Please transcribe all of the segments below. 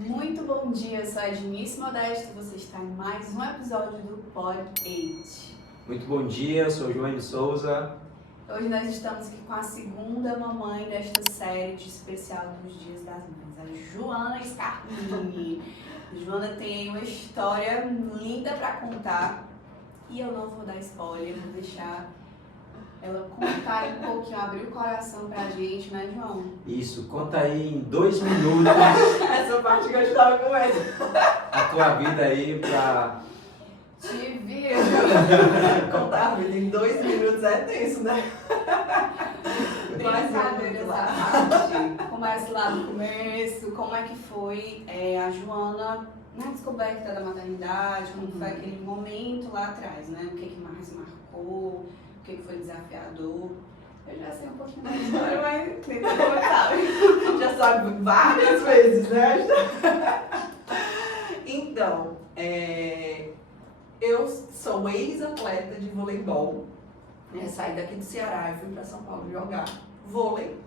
Muito bom dia, eu sou a Ednice Modesto e você está em mais um episódio do Pod 8. Muito bom dia, eu sou João de Souza. Hoje nós estamos aqui com a segunda mamãe desta série de especial dos Dias das Mães, a Joana Scarpini. Joana tem uma história linda para contar e eu não vou dar spoiler, vou deixar ela contar um pouquinho, abrir o coração pra gente, né, João? Isso, conta aí em 2 minutos Essa parte que eu estava com medo. a tua vida aí pra... Te vira. Contar a vida em 2 minutos é tenso, né? Brincadeiras à parte. Começa lá no começo, como é que foi a Joana na descoberta da maternidade, como foi aquele momento lá atrás, né? O que mais marcou, o que foi desafiador. Eu já sei um pouquinho da história, mas nem todo mundo sabe. Já sabe várias vezes, né? Então, eu sou ex-atleta de voleibol. Saí daqui do Ceará e fui para São Paulo jogar vôlei.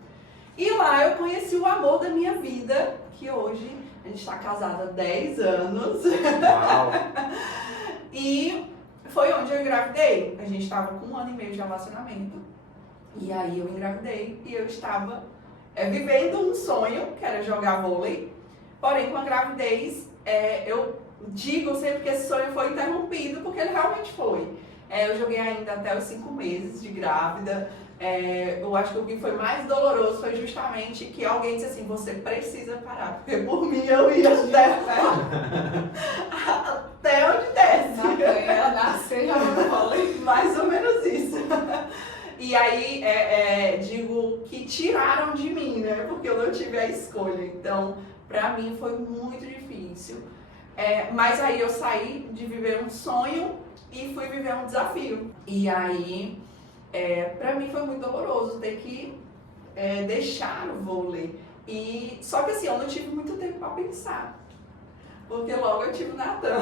E lá eu conheci o amor da minha vida, que hoje a gente está casada há 10 anos. Uau! E foi onde eu engravidei. A gente estava com 1 ano e meio de relacionamento. E aí eu engravidei e eu estava vivendo um sonho, que era jogar vôlei. Porém, com a gravidez, eu digo sempre que esse sonho foi interrompido, porque ele realmente foi. Eu joguei ainda até os 5 meses de grávida. Eu acho que o que foi mais doloroso foi justamente que alguém disse assim, você precisa parar, porque por mim eu ia até onde desce. Ela nasceu já no vôlei. Mais ou menos isso. E aí, digo que tiraram de mim, né? Porque eu não tive a escolha. Então, pra mim foi muito difícil. Mas aí eu saí de viver um sonho e fui viver um desafio. E aí, pra mim foi muito doloroso ter que deixar o vôlei. Só que assim, eu não tive muito tempo pra pensar. Porque logo eu tive o Natan.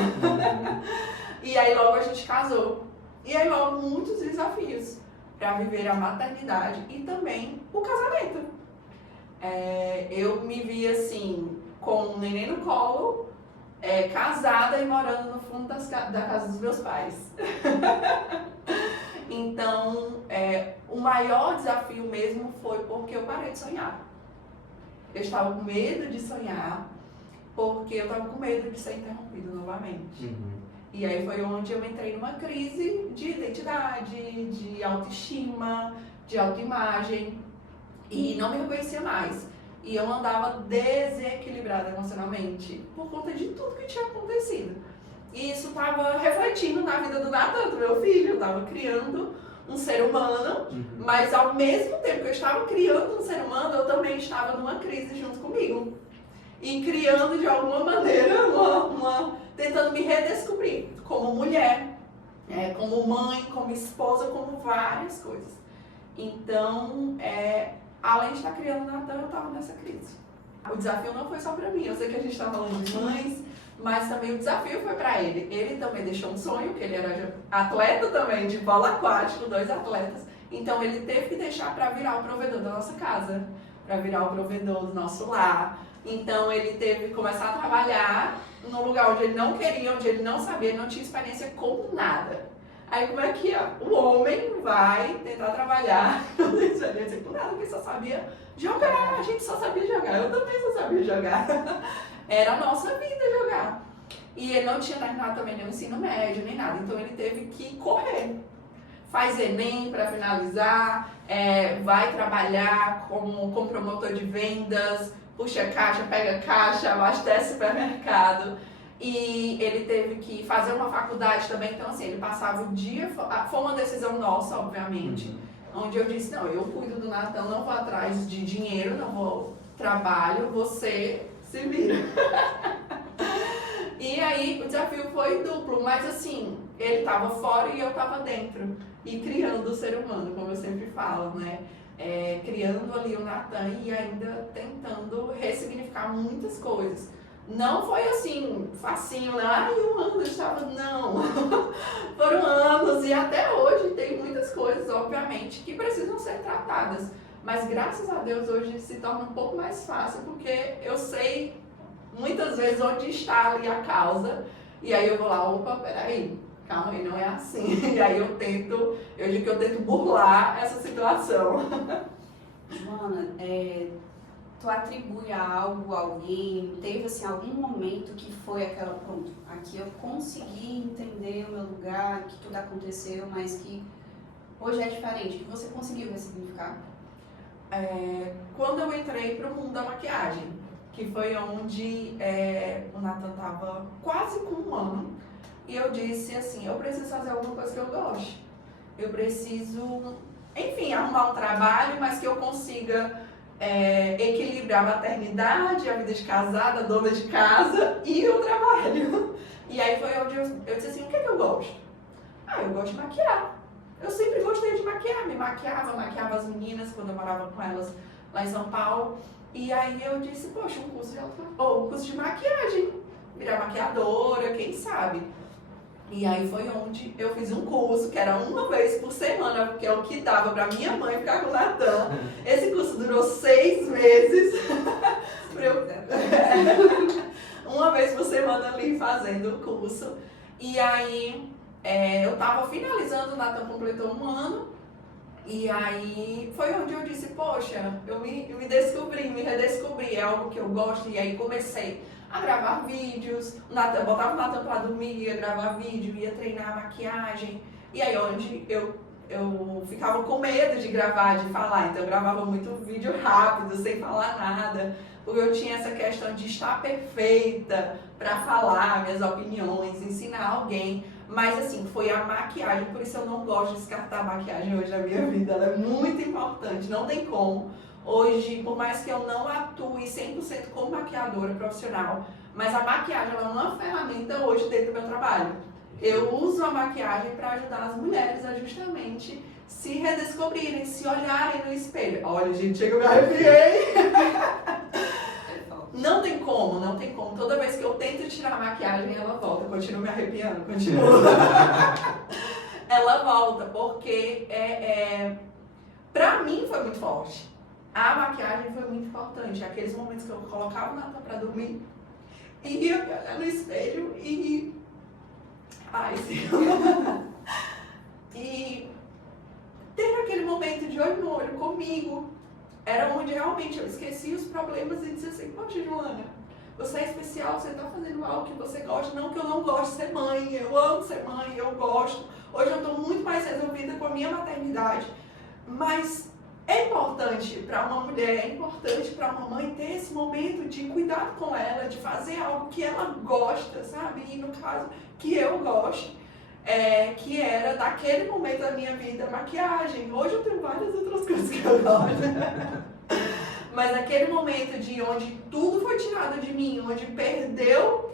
E aí logo a gente casou. E aí logo muitos desafios para viver a maternidade e também o casamento. Eu me vi assim, com um neném no colo, casada e morando no fundo da casa dos meus pais. Então, o maior desafio mesmo foi porque eu parei de sonhar. Eu estava com medo de sonhar, porque eu estava com medo de ser interrompido novamente. Uhum. E aí foi onde eu entrei numa crise de identidade, de autoestima, de autoimagem e não me reconhecia mais. E eu andava desequilibrada emocionalmente por conta de tudo que tinha acontecido. E isso estava refletindo na vida do Natan, do meu filho. Eu estava criando um ser humano, mas ao mesmo tempo que eu estava criando um ser humano, eu também estava numa crise junto comigo. E criando de alguma maneira, tentando me redescobrir como mulher, como mãe, como esposa, como várias coisas. Então, além de estar criando o Natan, eu estava nessa crise. O desafio não foi só para mim, eu sei que a gente está falando de mães, mas também o desafio foi para ele. Ele também deixou um sonho, que ele era atleta também, de polo aquático, 2 atletas. Então, ele teve que deixar para virar o provedor da nossa casa, para virar o provedor do nosso lar. Então ele teve que começar a trabalhar num lugar onde ele não queria, onde ele não sabia, ele não tinha experiência com nada. Aí como é que o homem vai tentar trabalhar com experiência com nada, porque só sabia jogar, a gente só sabia jogar, eu também só sabia jogar. Era a nossa vida jogar. E ele não tinha terminado também nenhum ensino médio, nem nada, então ele teve que correr. Faz Enem para finalizar, vai trabalhar como promotor de vendas, puxa caixa, pega caixa, abastece supermercado. E ele teve que fazer uma faculdade também, então assim, ele passava o dia, foi uma decisão nossa, obviamente, onde eu disse, não, eu cuido do Natan, não vou atrás de dinheiro, não vou trabalho, você se vira. E aí o desafio foi duplo, mas assim, ele estava fora e eu estava dentro. E criando o ser humano, como eu sempre falo, né? Criando ali o Natan e ainda tentando ressignificar muitas coisas. Não foi assim, facinho, né? Ai, 1 ano eu estava... Não. Foram anos e até hoje tem muitas coisas, obviamente, que precisam ser tratadas. Mas graças a Deus hoje se torna um pouco mais fácil, porque eu sei muitas vezes onde está ali a causa, e aí eu vou lá, opa, peraí, calma aí, não é assim. E aí eu digo que eu tento burlar essa situação. Joana, tu atribui a algo, a alguém, teve assim algum momento que foi aquela, pronto, aqui eu consegui entender o meu lugar, que tudo aconteceu, mas que hoje é diferente, que você conseguiu ressignificar? Quando eu entrei para o mundo da maquiagem, que foi onde o Nathan estava quase com 1 ano, e eu disse assim, eu preciso fazer alguma coisa que eu goste. Eu preciso, enfim, arrumar um trabalho, mas que eu consiga equilibrar a maternidade, a vida de casada, dona de casa e o trabalho. E aí foi onde eu disse assim, o que é que eu gosto? Eu gosto de maquiar. Eu sempre gostei de maquiar, me maquiava as meninas quando eu morava com elas lá em São Paulo. E aí eu disse, poxa, um curso de maquiagem, virar maquiadora, quem sabe? E aí foi onde eu fiz um curso, que era 1 vez por semana, porque é o que dava pra minha mãe ficar com o Nathan. Esse curso durou 6 meses. Uma vez por semana ali fazendo o curso. E aí eu tava finalizando, o Nathan completou 1 ano. E aí foi onde eu disse, poxa, eu me descobri, me redescobri, é algo que eu gosto. E aí comecei a gravar vídeos, botava o Nathan pra dormir, ia gravar vídeo, ia treinar maquiagem. E aí onde eu ficava com medo de gravar, de falar, então eu gravava muito vídeo rápido, sem falar nada, porque eu tinha essa questão de estar perfeita pra falar minhas opiniões, ensinar alguém. Mas assim, foi a maquiagem, por isso eu não gosto de descartar a maquiagem hoje na minha vida, ela é muito importante, não tem como. Hoje, por mais que eu não atue 100% como maquiadora profissional, mas a maquiagem ela é uma ferramenta hoje dentro do meu trabalho. Eu uso a maquiagem para ajudar as mulheres a justamente se redescobrirem, se olharem no espelho. Olha, gente, chega, eu me arrepiei. Não tem como, não tem como. Toda vez que eu tento tirar a maquiagem, ela volta. Eu continuo me arrepiando, continuo. Ela volta, porque pra mim foi muito forte. A maquiagem foi muito importante. Aqueles momentos que eu colocava o Nathan pra dormir, e ia me olhar no espelho e... Ai, Senhor. E ter aquele momento de olho no olho comigo, era onde realmente eu esqueci os problemas e disse assim, poxa, Joana, você é especial, você tá fazendo algo que você gosta. Não que eu não gosto de ser mãe, eu amo ser mãe, eu gosto. Hoje eu tô muito mais resolvida com a minha maternidade, mas é importante para uma mulher, é importante para uma mãe ter esse momento de cuidar com ela, de fazer algo que ela gosta, sabe? E no caso, que eu gosto, que era daquele momento da minha vida, maquiagem. Hoje eu tenho várias outras coisas que eu gosto. Mas naquele momento de onde tudo foi tirado de mim, onde perdeu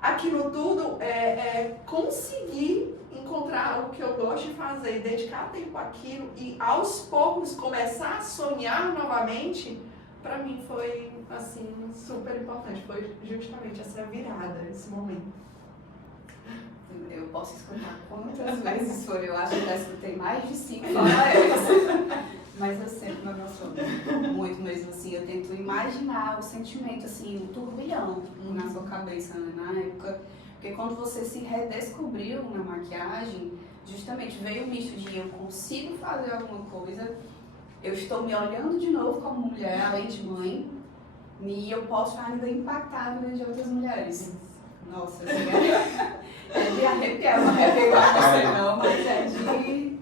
aquilo tudo, conseguir encontrar algo que eu gosto de fazer, dedicar tempo àquilo e aos poucos começar a sonhar novamente, para mim foi assim super importante. Foi justamente essa virada, esse momento. Eu posso escutar quantas vezes for, eu acho que já escutei mais de 5 fora essa. Mas eu sempre me emociono muito mesmo, assim, eu tento imaginar o sentimento, assim, o turbilhão na sua cabeça, né, na época. Porque quando você se redescobriu na maquiagem, justamente veio o misto de eu consigo fazer alguma coisa, eu estou me olhando de novo como mulher, além de mãe, e eu posso ainda impactar a vida de outras mulheres. Nossa, assim, é de arrepiar, não arrepiar igual você não, mas é de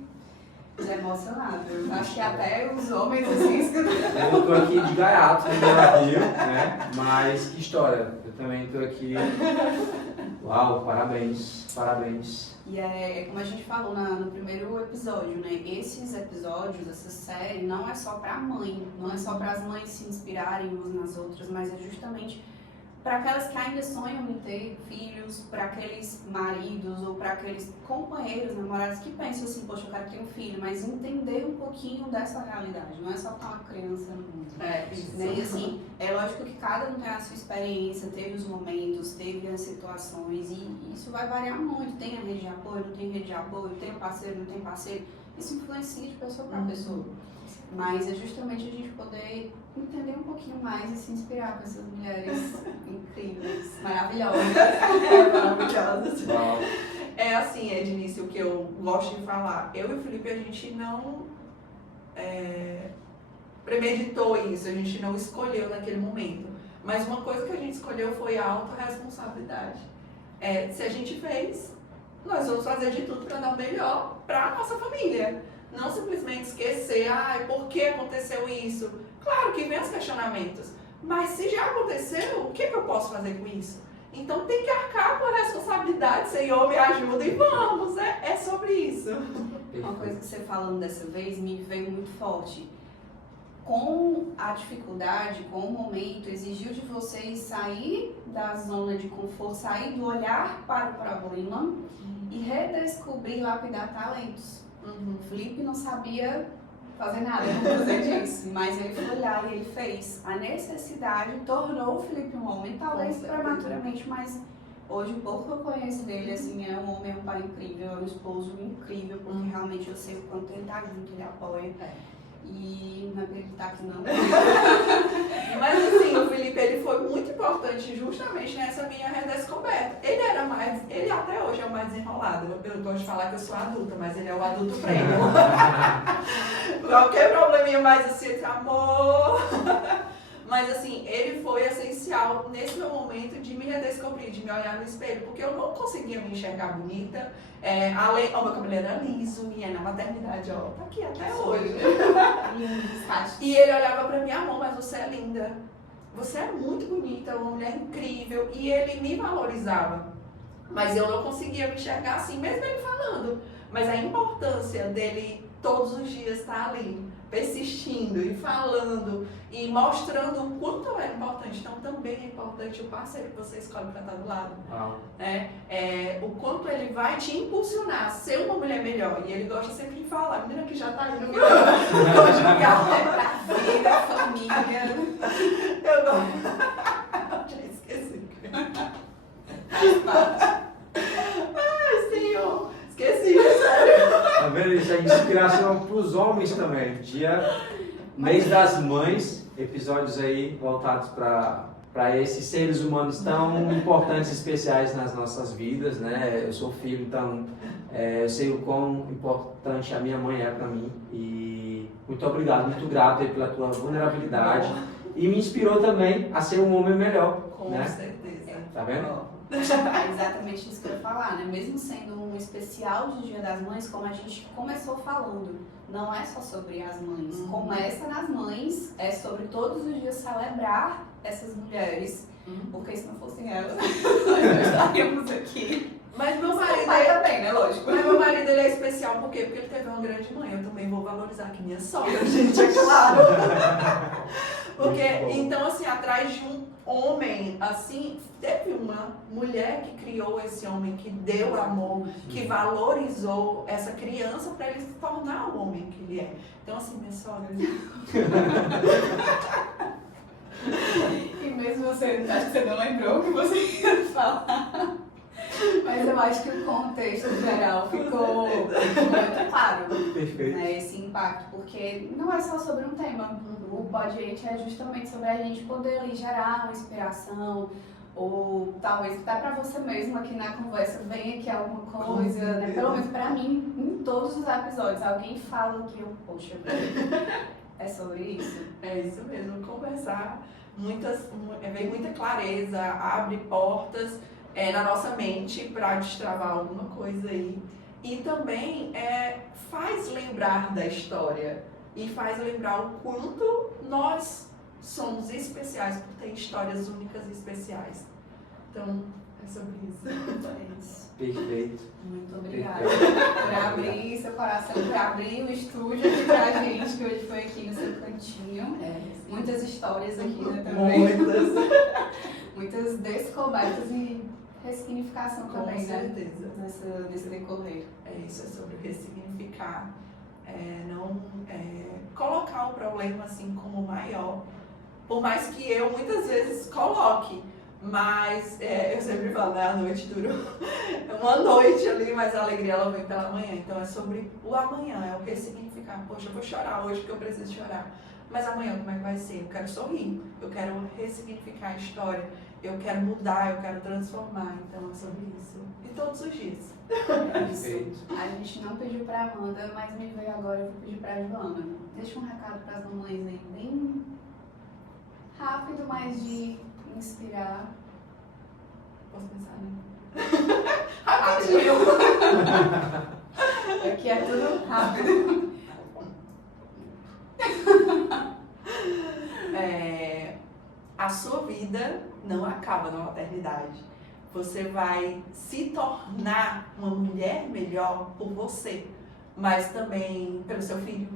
emocionável. Acho que até os homens assim escutam. Eu tô aqui de gaiato no Brasil, né? Mas que história. Eu também tô aqui. Uau, parabéns, parabéns. E é como a gente falou no primeiro episódio, né? Esses episódios, essa série, não é só pra mãe, não é só para as mães se inspirarem umas nas outras, mas é justamente para aquelas que ainda sonham em ter filhos, para aqueles maridos ou para aqueles companheiros, namorados que pensam assim, poxa, eu quero ter um filho, mas entender um pouquinho dessa realidade, não é só para uma criança no mundo. Isso. Né? E assim, é lógico que cada um tem a sua experiência, teve os momentos, teve as situações e isso vai variar muito. Tem a rede de apoio, não tem rede de apoio, tem parceiro, não tem parceiro. Isso influencia de pessoa para pessoa. Mas é justamente a gente poder entender um pouquinho mais e se inspirar com essas mulheres incríveis. Maravilhosas. Maravilhosas. Uau. É assim, Ednice, o que eu gosto de falar. Eu e o Felipe, a gente não premeditou isso, a gente não escolheu naquele momento. Mas uma coisa que a gente escolheu foi a autorresponsabilidade. Se a gente fez, nós vamos fazer de tudo para dar o melhor para a nossa família. Não simplesmente esquecer, por que aconteceu isso? Claro que vem os questionamentos, mas se já aconteceu, o que eu posso fazer com isso? Então tem que arcar com a responsabilidade, Senhor, me ajuda e vamos, é sobre isso. Uma coisa que você falando dessa vez me veio muito forte. Com a dificuldade, com o momento, exigiu de vocês sair da zona de conforto, sair do olhar para o problema e redescobrir, lapidar talentos. O Felipe não sabia fazer nada, não fazer disso, mas ele foi olhar e ele fez. A necessidade tornou o Felipe um homem, talvez prematuramente, mas hoje o pouco que eu conheço dele, assim, é um homem, um pai incrível, é um esposo incrível, porque realmente eu sei o quanto ele tá junto, ele apoia. E não é pra ele estar aqui não. Mas assim, o Felipe, ele foi muito importante justamente nessa minha redescoberta. Ele até hoje é o mais desenrolado. Eu gosto de falar que eu sou adulta, mas ele é o adulto premium. Qualquer probleminha mais assim, amor. Mas assim, ele foi essencial nesse meu momento de me redescobrir, de me olhar no espelho, porque eu não conseguia me enxergar bonita. Meu cabelo era liso, e na maternidade, ó, tá aqui até hoje. E ele olhava pra mim, amor, mas você é linda. Você é muito bonita, uma mulher incrível. E ele me valorizava. Mas eu não conseguia me enxergar assim, mesmo ele falando. Mas a importância dele todos os dias estar ali, persistindo e falando e mostrando o quanto é importante. Então também é importante o parceiro que você escolhe para estar do lado. O quanto ele vai te impulsionar a ser uma mulher melhor. E ele gosta sempre de falar, a menina que já está indo, Vida, família. Eu gosto. Já esqueci. Ai, Senhor. Esqueci, sério. Tá vendo? Isso é inspiração para os homens também. Mês das Mães, episódios aí voltados para esses seres humanos tão importantes e especiais nas nossas vidas, né? Eu sou filho, então eu sei o quão importante a minha mãe é para mim. E muito obrigado, muito grato aí pela tua vulnerabilidade. E me inspirou também a ser um homem melhor. Com né? certeza. Tá vendo? É exatamente isso que eu ia falar, né? Mesmo sendo um especial de Dia das Mães, como a gente começou falando, não é só sobre as mães. Começa nas mães, é sobre todos os dias celebrar essas mulheres. Porque se não fossem elas, nós não estaríamos aqui. Mas meu marido também, né? Lógico. Mas meu marido ele é especial por quê? Porque ele teve uma grande mãe. Eu também vou valorizar aqui minha sogra, gente, é claro. Porque, então, assim, atrás de um homem, assim, teve uma mulher que criou esse homem, que deu amor, que valorizou essa criança para ele se tornar o homem que ele é. Então, assim, minha sogra... E mesmo você, acho que você não lembrou o que você ia falar. Mas eu acho que o contexto geral ficou muito claro. Perfeito. Né, esse impacto, porque não é só sobre um tema. O Podjente é justamente sobre a gente poder ali gerar uma inspiração, ou talvez até para você mesmo aqui na conversa venha aqui alguma coisa, né? Pelo menos para mim, em todos os episódios, alguém fala que eu, poxa, é sobre isso. É isso mesmo, conversar, vem muita clareza, abre portas na nossa mente para destravar alguma coisa aí. E também faz lembrar da história e faz lembrar o quanto nós somos especiais por ter histórias únicas e especiais. Então, é sobre isso. É isso. Perfeito. Muito obrigada por abrir seu coração, por abrir o estúdio aqui pra gente, que hoje foi aqui no seu cantinho. Muitas histórias aqui, né, também. Muitas descobertas e ressignificação também, Com certeza. Né? Nesse decorrer. Isso é sobre ressignificar, não colocar o problema assim como maior. Por mais que eu muitas vezes coloque, mas eu sempre falo, né, a noite dura uma noite ali, mas a alegria ela vem pela manhã. Então é sobre o amanhã, é o ressignificar. Poxa, eu vou chorar hoje porque eu preciso chorar. Mas amanhã como é que vai ser? Eu quero sorrir, eu quero ressignificar a história. eu quero mudar, eu quero transformar. Então é sobre isso. E todos os dias. Perfeito. A gente não pediu pra Amanda, mas me veio agora, eu vou pedir pra Joana. Deixa um recado pras mamães aí, bem rápido, mas de inspirar. Posso pensar, né? Rapidinho. Aqui é tudo rápido. A sua vida não acaba na maternidade. Você vai se tornar uma mulher melhor por você, mas também pelo seu filho,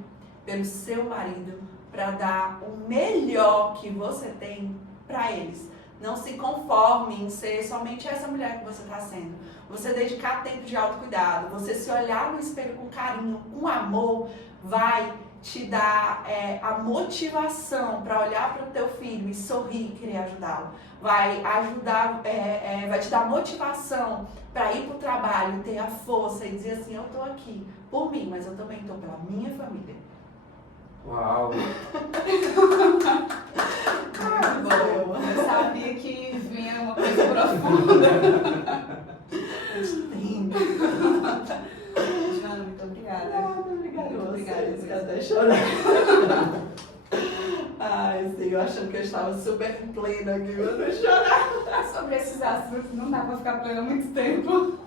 pelo seu marido, para dar o melhor que você tem para eles. Não se conforme em ser somente essa mulher que você está sendo. Você dedicar tempo de autocuidado, você se olhar no espelho com carinho, com amor, vai te dar a motivação para olhar para o teu filho e sorrir e querer ajudá-lo. Vai ajudar, vai te dar motivação para ir para o trabalho, ter a força e dizer assim, eu estou aqui por mim, mas eu também estou pela minha família. Uau! Eu sabia que vinha uma coisa profunda. Lindo. Joana, muito obrigada. Obrigada a Obrigada, vocês, que até chorar. Ai, sim, eu achando que eu estava super plena aqui, eu não chorar. Sobre esses assuntos, não dá pra ficar plena muito tempo.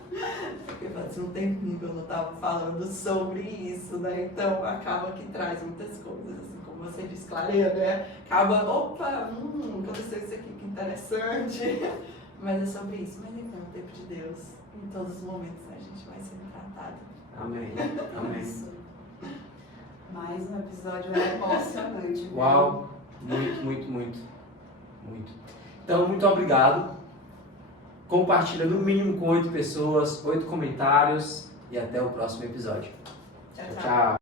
Porque faz um tempinho que eu não estava falando sobre isso, né? Então acaba que traz muitas coisas, assim como você disse, clareia, né? Acaba, opa, aconteceu isso aqui, que interessante. Mas é sobre isso. Mas então, o tempo de Deus, em todos os momentos, né, a gente vai sendo tratado. Amém. Amém. Isso. Mais um episódio emocionante. viu? Uau! Muito. Então, muito obrigado. Compartilha no mínimo com 8 pessoas, 8 comentários e até o próximo episódio. Tchau, Tchau.